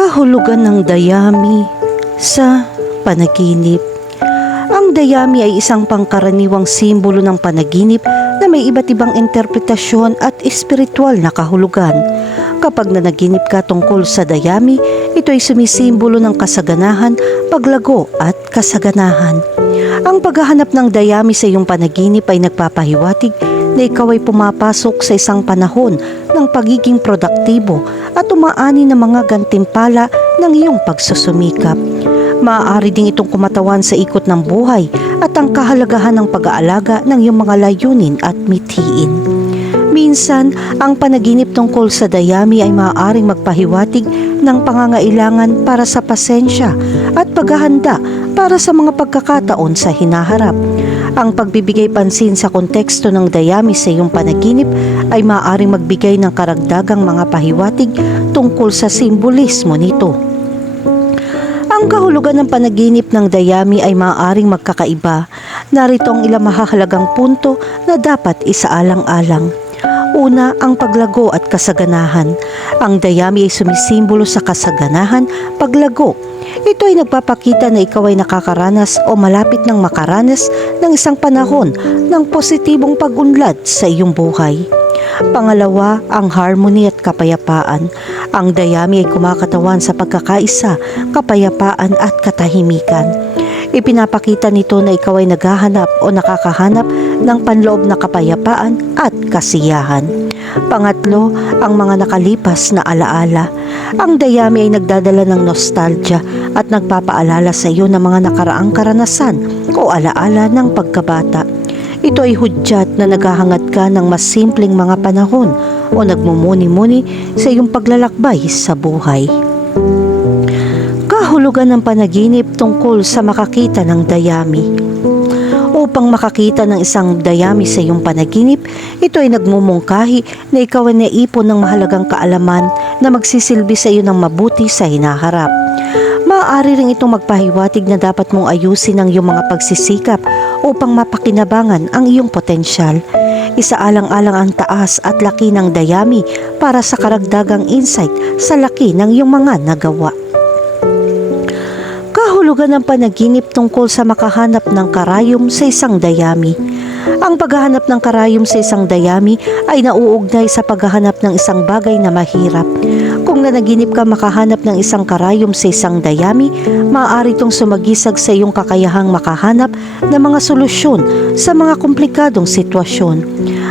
Kahulugan ng dayami sa panaginip. Ang dayami ay isang pangkaraniwang simbolo ng panaginip na may iba't ibang interpretasyon at espiritual na kahulugan. Kapag nanaginip ka tungkol sa dayami, ito ay sumisimbolo ng kasaganahan, paglago at kasaganahan. Ang paghahanap ng dayami sa iyong panaginip ay nagpapahiwatig na ikaw ay pumapasok sa isang panahon ng pagiging produktibo at umaani ng mga gantimpala ng iyong pagsusumikap. Maaari din itong kumatawan sa ikot ng buhay at ang kahalagahan ng pag-aalaga ng iyong mga layunin at mithiin. Minsan, ang panaginip tungkol sa dayami ay maaaring magpahiwatig ng pangangailangan para sa pasensya at paghahanda para sa mga pagkakataon sa hinaharap. Ang pagbibigay pansin sa konteksto ng dayami sa iyong panaginip ay maaaring magbigay ng karagdagang mga pahiwatig tungkol sa simbolismo nito. Ang kahulugan ng panaginip ng dayami ay maaaring magkakaiba. Narito ang ilang mahahalagang punto na dapat isaalang-alang. Una, ang paglago at kasaganahan. Ang dayami ay sumisimbolo sa kasaganahan, paglago. Ito ay nagpapakita na ikaw ay nakakaranas o malapit ng makaranas ng isang panahon ng positibong pag-unlad sa iyong buhay. Pangalawa, ang harmony at kapayapaan. Ang dayami ay kumakatawan sa pagkakaisa, kapayapaan at katahimikan. Ipinapakita nito na ikaw ay naghahanap o nakakahanap ng panloob na kapayapaan at kasiyahan. Pangatlo, ang mga nakalipas na alaala. Ang dayami ay nagdadala ng nostalgia at nagpapaalala sa iyo ng mga nakaraang karanasan o alaala ng pagkabata. Ito ay hudyat na naghahangad ka ng mas simpleng mga panahon o nagmumuni-muni sa iyong paglalakbay sa buhay. Kahulugan ng panaginip tungkol sa makakita ng dayami. Upang makakita ng isang dayami sa iyong panaginip, ito ay nagmumungkahi na ikaw ay naipon ng mahalagang kaalaman na magsisilbi sa iyo ng mabuti sa hinaharap. Maaari rin itong magpahiwatig na dapat mong ayusin ang iyong mga pagsisikap upang mapakinabangan ang iyong potensyal. Isaalang-alang ang taas at laki ng dayami para sa karagdagang insight sa laki ng iyong mga nagawa. Kahulugan ng panaginip tungkol sa makahanap ng karayom sa isang dayami. Ang paghahanap ng karayom sa isang dayami ay nauugnay sa paghahanap ng isang bagay na mahirap. Kung nanaginip ka makahanap ng isang karayom sa isang dayami, maaari itong sumagisag sa iyong kakayahang makahanap ng mga solusyon sa mga komplikadong sitwasyon.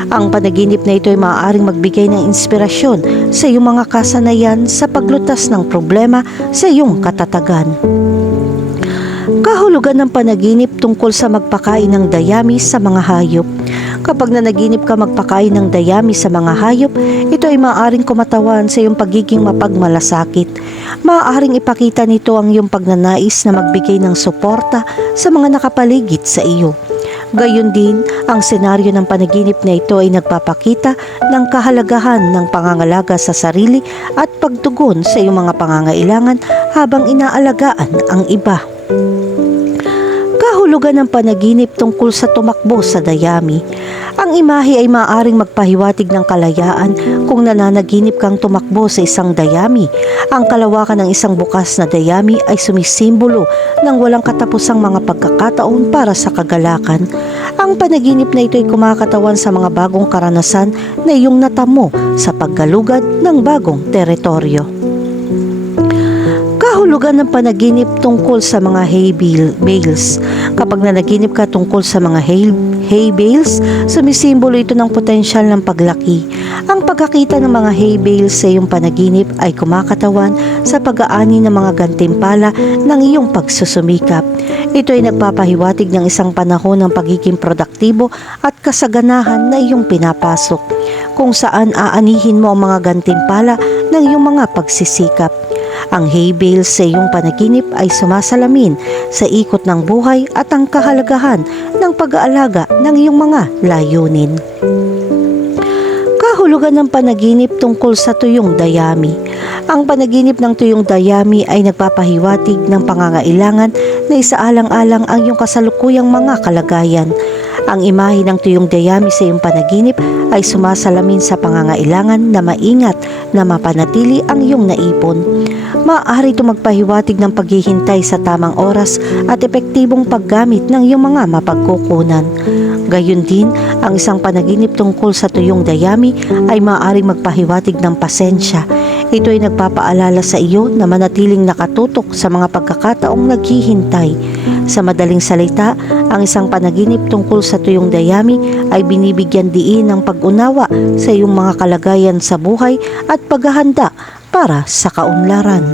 Ang panaginip na ito ay maaaring magbigay ng inspirasyon sa iyong mga kasanayan sa paglutas ng problema sa iyong katatagan. Kahulugan ng panaginip tungkol sa magpakain ng dayami sa mga hayop. Kapag nanaginip ka magpakain ng dayami sa mga hayop, ito ay maaaring kumatawan sa iyong pagiging mapagmalasakit. Maaaring ipakita nito ang iyong pagnanais na magbigay ng suporta sa mga nakapaligid sa iyo. Gayon din, ang senaryo ng panaginip na ito ay nagpapakita ng kahalagahan ng pangangalaga sa sarili at pagtugon sa iyong mga pangangailangan habang inaalagaan ang iba. Kahulugan ng panaginip tungkol sa tumakbo sa dayami. Ang imahe ay maaaring magpahiwatig ng kalayaan kung nananaginip kang tumakbo sa isang dayami. Ang kalawakan ng isang bukas na dayami ay sumisimbolo ng walang katapusang mga pagkakataon para sa kagalakan. Ang panaginip na ito ay kumakatawan sa mga bagong karanasan na iyong natamo sa paggalugad ng bagong teritoryo. Kahulugan ng panaginip tungkol sa mga hay bales. Kapag nanaginip ka tungkol sa mga hay bales, sumisimbolo ito ng potensyal ng paglaki. Ang pagkakita ng mga hay bales sa iyong panaginip ay kumakatawan sa pag-aani ng mga gantimpala ng iyong pagsusumikap. Ito ay nagpapahiwatig ng isang panahon ng pagiging produktibo at kasaganahan na iyong pinapasok, kung saan aanihin mo ang mga gantimpala ng iyong mga pagsisikap. Ang hay bales sa iyong panaginip ay sumasalamin sa ikot ng buhay at ang kahalagahan ng pag-aalaga ng iyong mga layunin. Kahulugan ng panaginip tungkol sa tuyong dayami. Ang panaginip ng tuyong dayami ay nagpapahiwatig ng pangangailangan na isaalang-alang ang iyong kasalukuyang mga kalagayan. Ang imahe ng tuyong dayami sa iyong panaginip ay sumasalamin sa pangangailangan na maingat na mapanatili ang iyong naipon. Maaari ito magpahiwatig ng paghihintay sa tamang oras at epektibong paggamit ng iyong mga mapagkukunan. Gayon din, ang isang panaginip tungkol sa tuyong dayami ay maaaring magpahiwatig ng pasensya. Ito ay nagpapaalala sa iyo na manatiling nakatutok sa mga pagkakataong naghihintay. Sa madaling salita, ang isang panaginip tungkol sa tuyong dayami ay binibigyan diin ng pag-unawa sa iyong mga kalagayan sa buhay at paghahanda para sa kaunlaran.